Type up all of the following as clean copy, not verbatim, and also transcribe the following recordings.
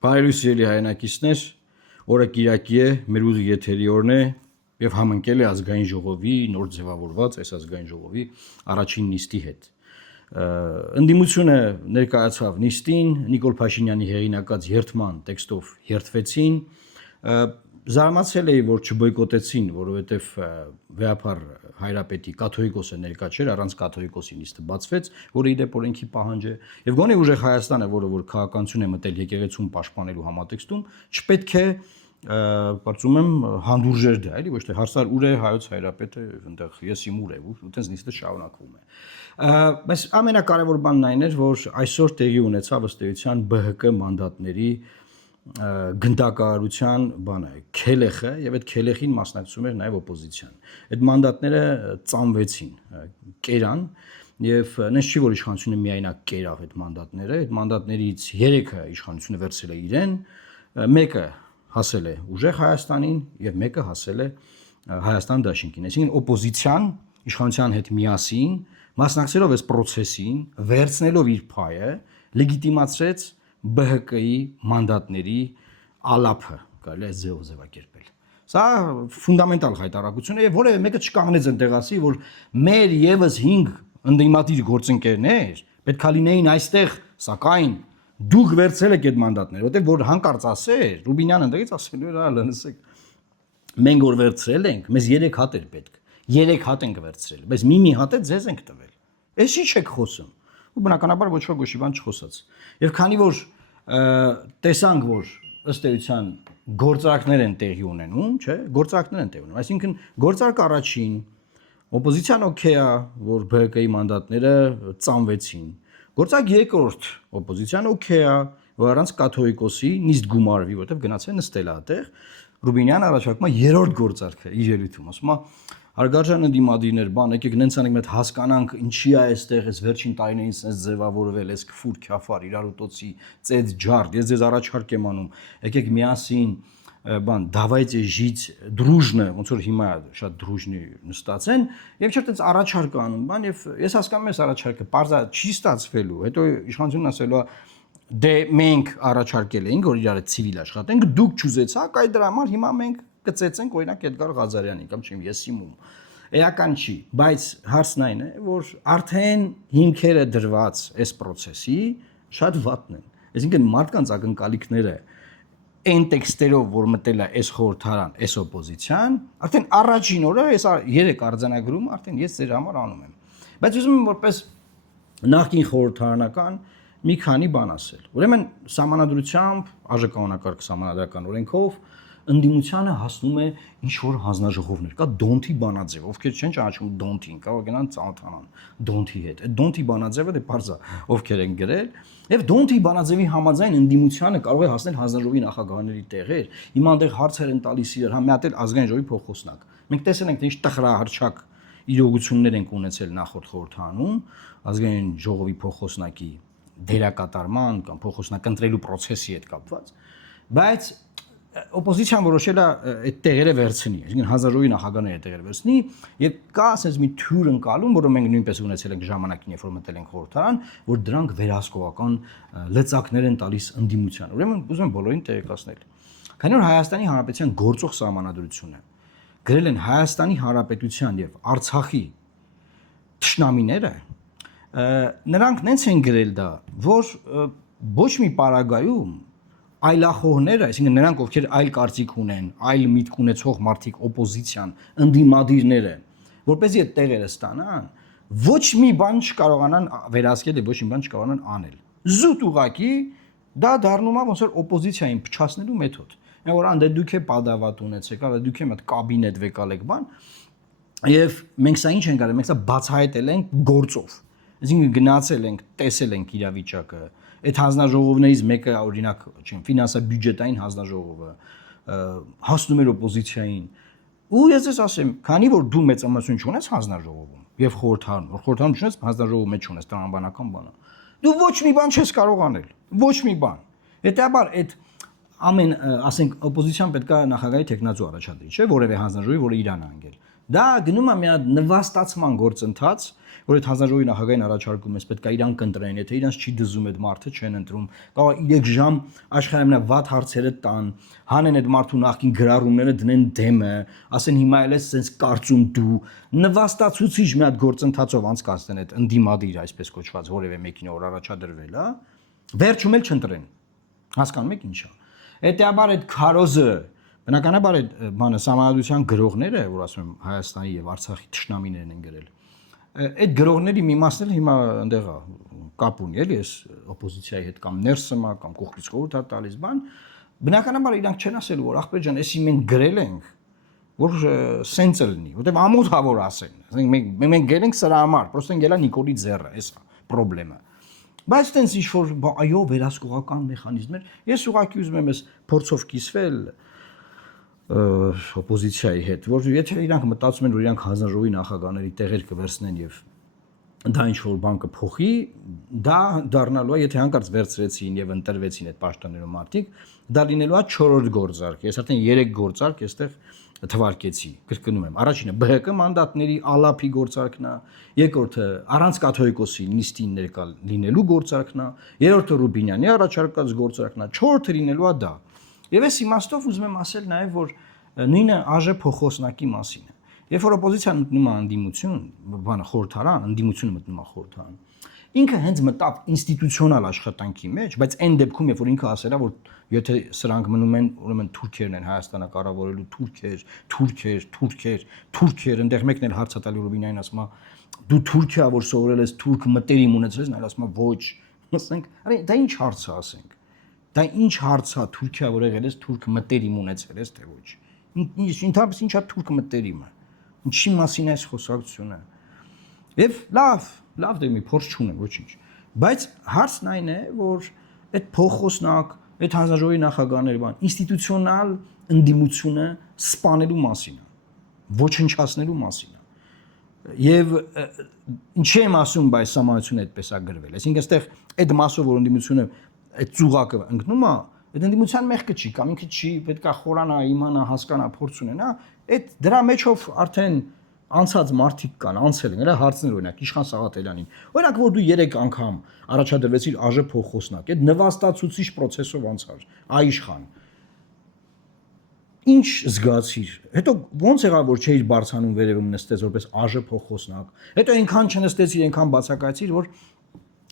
Բարելույս հայրենակիցներ, օրը Կիրակի է, մեր ուզի եթերի օրն է եւ համընկել է ազգային ժողովի նոր ձևավորված այս ազգային ժողովի առաջին նիստի հետ։ Ընդդիմությունը ներկայացավ նիստին, Նիկոլ Փաշինյանի հեղինակած երթման տեքստով երթվեցին, զարմացել էի, որ չբոյկոտեցին, որովհետև վեհապար հայրապետի կաթողիկոսը ներկա չէր, առանց կաթողիկոսի նիստը բացվեց, որը իդեպ օրենքի պահանջ է, եւ գոնե ուժեղ Հայաստանը, որ քաղաքականություն է մտել եկեղեցուն պաշտպանելու համատեքստում, չպետք է կարծում եմ հանդուրժեր դա, էլի, ոչ թե հարցար ուր է հայոց հայրապետը, այնտեղ ես իմ ուր է, ու տենց նիստը շարունակվում է։ Բայց ամենակարևոր բանն այն էր, որ այսօր տեղի ունեցավ ըստ էության ԲՀԿ մանդատների գնդակահարության բանը քելեխը եւ այդ քելեխին մասնակցում էր նաեւ օպոզիցիան։ Այդ մանդատները ծամվեցին, կերան եւ նենց չի որ իշխանությունը միայնակ կերավ այդ մանդատները, այդ մանդատներից 3-ը իշխանությունը վերցրել է իրեն, մեկը հասել է ուժեղ Հայաստանին եւ մեկը հասել է Հայաստան Դաշինքին։ Այսինքն օպոզիցիան իշխանության հետ միասին մասնակցելով այս process-ին, վերցնելով իր փայը, լեգիտիմացրեց ԲՀԿ-ի մանդատների ալափը, կարելի է ձեով ձևակերպել։ Սա ֆունդամենտալ հայտարարություն է եւ որևէ մեկը չկանգնեց այնտեղացի, որ մեր եւս 5 ընդդիմադիր գործընկերներ պետքա լինեին այստեղ, սակայն դուք վերցրել եք այդ մանդատները, որտեղ որ հանկարծ ասեր, Ռուբինյանը ընդդեղից ասելու էր, հա, լսեք, մենք որ վերցրել ենք, մեզ 3 հատ էր պետք, 3 հատ ենք վերցրել, բայց մի հատ է ձեզ ենք տվել։ Էս ի՞նչ եք խոսում։ Ու բնականաբար ոչ ոք բան չխոսաց։ Եվ քանի որ տեսանք, որ ըստ էության գործարքներ են տեղի ունենում, չէ, գործարքներ են տեղի ունենում, այսինքն գործարք առաջին օպոզիցիան օքեյ է, որ ԲՀԿ-ի մանդատները ծամվեցին։ Գործարք երկրորդ օպոզիցիան օքեյ է, որ առանց կաթողիկոսի նիստ գումարվի, որտեղ գնացել նստել է այդտեղ։ Ռուբինյանը առաջարկում է երրորդ գործարքը իր ելույթում, ասում է հարգարժան ընդդիմադիրներ, բան, եկեք նենց անենք մեծ հասկանանք ինչի է այստեղ այս վերջին տարիներից այս ձևավորվել, այս քֆուր քյաֆար, իրարուտոցի, ծեծ ջարդ, ես ձեզ առաջարկ եմ անում, եկեք միասին, բան, давайте жить дружно, ոնց որ հիմա շատ дружный նստած են, եւ չէ՞ տենց առաջարկ անում, բան, եւ ես հասկանում եմ այս առաջարկը, parza չի ստացվելու, հետո իշխանությունն ասելու է դե մենք առաջարկել էինք, որ իրար ցիվիլ աշխատենք, դուք չուզեցաք, այդ դրա համար հիմա մենք կծեցենք օրինակ Էդգար Ղազարյանին կամ չեմ ես իմում։ Էական չի, բայց հարցն այն է, որ արդեն հիմքերը դրված այս process-ի շատ վատն են։ Այսինքն մարդկանց ակնկալիքները այն տեքստերով, որ մտել է այս խորհրդարան, այս օպոզիցիան, արդեն առաջին օրը այս 3 արձանագրում արդեն ես ձեր համար անում եմ։ Բայց ուզում եմ որպես նախկին խորհրդարանական մի քանի բան ասել։ Ուրեմն սահմանադրությամբ, ԱԺԿ-ակարգ սահմանադրական օրենքով ընդդիմությանը հասնում է ինչ որ հանձնաժողովներ, կա Դոնթի բանաձև, ովքեր չեն ճանաչում Դոնթին, կարող գնան ծանոթանան Դոնթի հետ։ Այդ Դոնթի բանաձևը դե բարձա ովքեր են գրել, եւ Դոնթի բանաձևի համաձայն ընդդիմությանը կարող է հասնել հանձնաժողովի նախագահների տեղեր։ Հիմա այնտեղ հարցեր են տալիս իրար, հա մի հատ էլ ազգային ժողովի փոխոսնակ։ Մենք տեսել ենք թե ինչ տխրահարճակ իրողություններ ենք ունեցել նախորդ խորհրդարանում, ազգային ժողովի փոխոսնակի դերակատարման կամ փոխոսնակ ընտրելու process-ի հետ կապված, բայց օպոզիցիան որոշել է այդ տեղերը վերցնի, այսինքն հանձնաժողովի նախագահները տեղերը վերցնի եւ կա ասես մի թյուր ընկալում, որը մենք նույնպես ունեցել ենք ժամանակին, երբ որ մտել ենք խորհրդարան, որ դրանք վերահսկողական լծակներ են տալիս ընդդիմությանը։ Ուրեմն ուզում եմ բոլորին տեղեկացնել։ Քանի որ Հայաստանի Հանրապետության գործող սահմանադրությունը գրել են Հայաստանի Հանրապետության եւ Արցախի թշնամիները, նրանք նենց են գրել դա, որ ոչ մի պարագայում այլախոհները, այսինքն նրանք ովքեր այլ կարծիք ունեն, այլ միտք ունեցող մարդիկ օպոզիցիան, ընդդիմադիրները, որպեսզի այդ տեղերը ստանան, ոչ մի բան չկարողանան վերահսկել եւ ոչ մի բան չկարողանան անել։ Զուտ ուղակի դա դառնում է ոնց որ օպոզիցիային փչացնելու մեթոդ։ Այն որ անդե դուք է падավատ ունեցեք, ավ դուք եմ այդ կաբինետ վեկալեք բան, եւ մենք սա ինչ ենք արել, մենք սա բացահայտել ենք գործով։ Այսինքն գնացել ենք, տեսել ենք իրավիճակը, այդ հանձնաժողովներից մեկը օրինակ, չեմ, ֆինանսա-բյուջետային հանձնաժողովը հասնում էր օպոզիցիային։ Ու ես ես ասեմ, քանի որ դու մեծամասնություն չունես հանձնաժողովում եւ խորհրդարանում չունես հանձնաժողովի մեջ չունես տրամաբանական բանը, դու ոչ մի բան չես կարող անել, ոչ մի բան։ Հետաբար այդ ամեն, ասենք, օպոզիցիան պետք է նախագահի տեխնացու առաջադրի, չէ՞, որևէ հանձնաժողովի, որը իրան անգել։ Դա գնում է մի հատ նվաստացման գործընթաց, որ այդ հանձնաժողովի նախագահին առաջարկում ես, պետք է իրանք կընտրեն, եթե իրանք չի դզում այդ մարդը չեն ընտրում, կարող է 3 ժամ աշխարհամենավատ հարցերը տան, հանեն այդ մարդու նախքին գրառումները դնեն դեմը, ասեն հիմա էլ ես sense կարծում դու, նվաստացուցիչ մի հատ գործընթացով անցկացնեն այդ ընդդիմադիր այսպես կոչված որևէ մեկին որ առաջադրվել, հա, վերջում էլ չընտրեն։ Հասկանում եք ինչա։ Հետեաբար այդ քարոզը բնականաբար այդ բանը համանդրության գրողները, որ ասում եմ Հայաստանի եւ Արցախի ճշնամիներն են գրել։ Այդ գրողների մի մասն էլ հիմա այնտեղ է կապ ունի, էլի էս օպոզիցիայի հետ կամ ներսում է կամ կողքից խորհուրդ է տալիս բան։ Բնականաբար իրանք չեն ասելու, որ ախպեր ջան, էսի մենք գրել ենք, որ սենց լինի, որտեղ ամոթ հա որ ասեն։ Ասենք մենք գերենք սրա համար, պրոստը գելա Նիկոլի ձեռը, էս է խնդրեմը։ Բայց տենց ինչ որ այո, վերահսկողական մեխանիզմներ, ես ուղղակի ուզում եմ էս փորձով կիսվել օպոզիցիայի հետ, որ եթե իրանք մտածում են, որ իրանք հանձնաժողովի նախագահների տեղեր կվերցնեն եւ դա ինչ որ բան կփոխի, դա դառնալու է, եթե հանկարծ վերցրեցին եւ ընտրվեցին այդ պաշտոններում մարդիկ, դա լինելու է 4-րդ գործարք։ Ես արդեն 3 գործարք այստեղ թվարկեցի, կրկնում եմ։ Առաջինը ԲՀԿ մանդատների ԱԼԱՊ-ի գործարքն է, երկրորդը առանց կաթողիկոսի նիստին ներկա լինելու գործարքն է, երրորդը Ռուբինյանի առաջարկած գործարքն է, 4-րդը լինելու է դա։ Եվ այս իմաստով ուզում եմ ասել նաև, որ նույնը ԱԺ փոխոսնակի մասին է։ Երբ որ օպոզիցիան մտնում է անդիմություն, բանը խորհրդարան, անդիմությունը մտնում է խորհրդարան, ինքը հենց մտավ ինստիտուցիոնալ աշխատանքի մեջ, բայց այն դեպքում, երբ որ ինքը ասել է, որ եթե սրանք մնում են, ուրեմն թուրքերն են Հայաստանը կառավարելու, թուրքեր, այնտեղ մեկն էլ հարց է տալի Ռուբինյանին, ասում է, դու Թուրքիա որ սովորել ես, թուրք մտերիմ ունեցել ես, նա ասում է ոչ, ասենք, արի դա ինչ հարց է ասենք։ Դա ինչ հարց է Թուրքիա որ եղել ես, թուրք մտերիմ ունեցել ես, թե ոչ։ Ինչա թուրք մտերիմը։ Ինչի մասին է այս խոսակցությունը։ Եվ լավ դե մի փորձ չունեմ, ոչինչ։ Բայց հարցն այն է, որ այդ փոխոսնակ, այդ հանձնաժողովի նախագահները բան, ինստիտուցիոնալ ընդդիմությունը սպանելու մասին է, ոչնչացնելու մասին է։ Եվ ինչի եմ ասում, բայց համանությունը այդպես է գրվել։ Այսինքն այստեղ այդ մասով որ ընդդիմությունը այդ ծուղակը ընկնում է, այդ ընդդիմության մեղքը չի, կամ ինքը չի, պետքա խորանա, իմանա, հասկանա, փորձ ունենա, այդ դրա մեջով արդեն անցած մարդիկ կան, անցել են, նրա հարցներ օրինակ Իշխան Սաղաթելյանին։ Օրինակ որ դու 3 անգամ առաջադրվեցիր ԱԺ փոխոսնակ, այդ նվաստացուցիչ process-ով անցար, Իշխան։ Ինչ զգացիր։ Հետո ո՞նց եղավ որ չէիր բարձանում վերևում նստես որպես ԱԺ փոխոսնակ։ Հետո այնքան չնստեցիր, այնքան բացակայեցիր, որ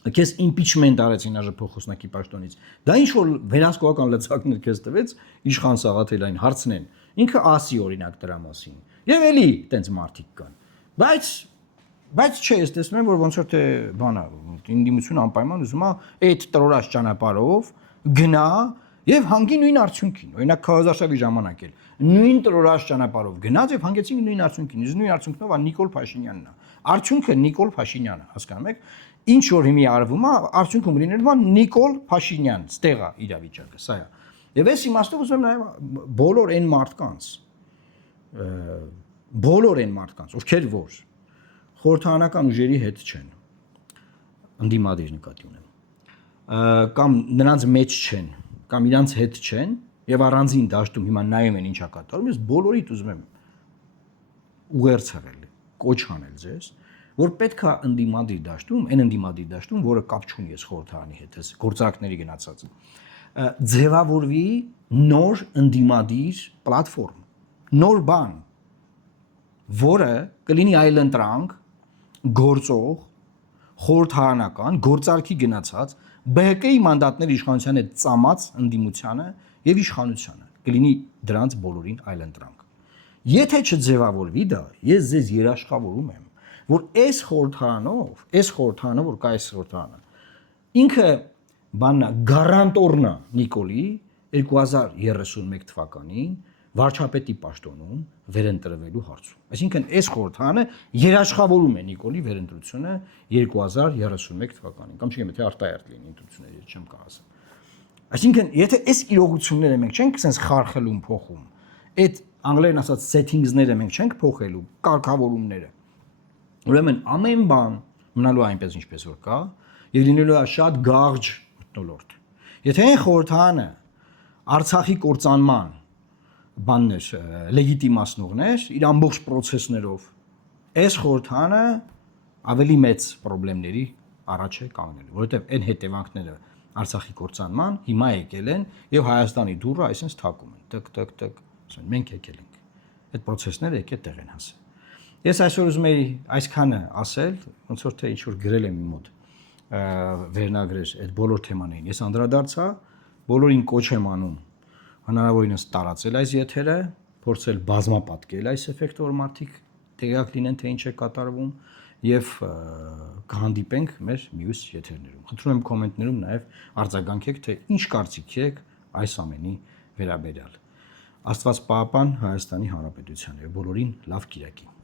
քեզ impeachment արեցին ԱԺ փոխոսնակի պաշտոնից։ Դա ինչ որ վերահսկողական լծակներ քեզ տվեց Իշխան Սաղաթելյանին հարցնեն։ Ինքը ասի օրինակ դրա մասին։ Եվ էլի տենց մարդիկ կան։ Բայց չէ, ես տեսնում եմ որ ոնց որ թե բանա, ինդիմություն անպայման ուզում է այդ տրորած ճանապարհով գնա եւ հանգի նույն արդյունքին։ Օրինակ Քահոզարշավի ժամանակ էլ նույն տրորած ճանապարհով գնաց եւ հանգեցին նույն արդյունքին։ Իսկ նույն արդյունքնով է Նիկոլ Փաշինյանն է։ Արդյունքը Նիկոլ Փաշինյանը, հասկանում եք։ Ինչ որ հիմի արվում է, արդյունքում լինելու է Նիկոլ Փաշինյան, ստեղ է իրավիճակը, սա է։ Եվ այս իմաստով ուզում եմ նաև բոլոր այն մարդկանց, ովքեր որ խորհրդարանական ուժերի հետ չեն, ընդդիմադիր նկատի ունեմ, կամ նրանց մեջ չեն, կամ իրանց հետ չեն, եւ առանձին դաշտում հիմա նայում են ինչա կատարում, ես բոլորիդ ուզում եմ ուղերձ հղել, կոչ անել ձեզ, որ պետքա ընդդիմադիր դաշտում, այն ընդդիմադիր դաշտում, որը կապ չունի ես խորհրդարանի հետ, ես գործարքների գնացած, ձևավորվի նոր ընդդիմադիր պլատֆորմ, նոր բան, որը կլինի այլընտրանք, գործող, խորհրդարանական, գործարքի գնացած, ԲՀԿ-ի մանդատների իշխանության հետ ծամած ընդդիմությանը եւ իշխանությանը, կլինի դրանց բոլորին այլընտրանք։ Եթե չձևավորվի դա, ես ձեզ երաշխավորում եմ, որ այս խորհրդարանը, որ կա այս խորհրդարանը, ինքը բաննա գարանտորնա Նիկոլի 2031 թվականին վարչապետի պաշտոնում վերընտրվելու հարցում։ Այսինքն այս խորհրդարանը երաշխավորում է Նիկոլի վերընտրությունը 2031 թվականին, կամ չգիտեմ, թե արտահերթ լինի ընտրությունները, չեմ կարող ասել։ Այսինքն, եթե այս իրողությունները մենք չենք sense խարխելում փոխում, այդ անգլերեն ասած settings-ները մենք չենք փոխելու, կարգավորումները, ուրեմն ամեն բան մնալու այնպես ինչպես որ կա, եւ լինելու է շատ գաղջ մթնոլորտ։ Եթե այն խորհրդարանը Արցախի կործանման բաններ, լեգիտիմացնողներ իր ամբողջ process-ներով այս խորհրդանը ավելի մեծ խնդիրների առաջ է կանգնելու, որովհետև այն հետևանքները Արցախի կործանման հիմա եկել են եւ Հայաստանի դուռը այսպես թակում են, տկ, ասեն մենք եկել ենք։ Այդ process-ները եկել տեղ են հասել։ Ես այսօր ուզում եի այսքանը ասել, ոնց որ թե ինչ որ գրել եմ իմ մոտ վերնագրեր այդ բոլոր թեմաներին։ Ես անդրադարձա, բոլորին կոչ եմ անում հնարավորինս տարածել այս եթերը, փորձել բազմապատկել այս էֆեկտը, որ մարդիկ տեղյակ լինեն, թե ինչ է կատարվում եւ կհանդիպենք մեր մյուս եթերներում։ Խնդրում եմ կոմենտներում նաեւ արձագանքեք, թե ինչ կարծիք եք այս ամենի վերաբերյալ։ Աստված պահապան Հայաստանի Հանրապետության եւ բոլորին լավ կիրակի։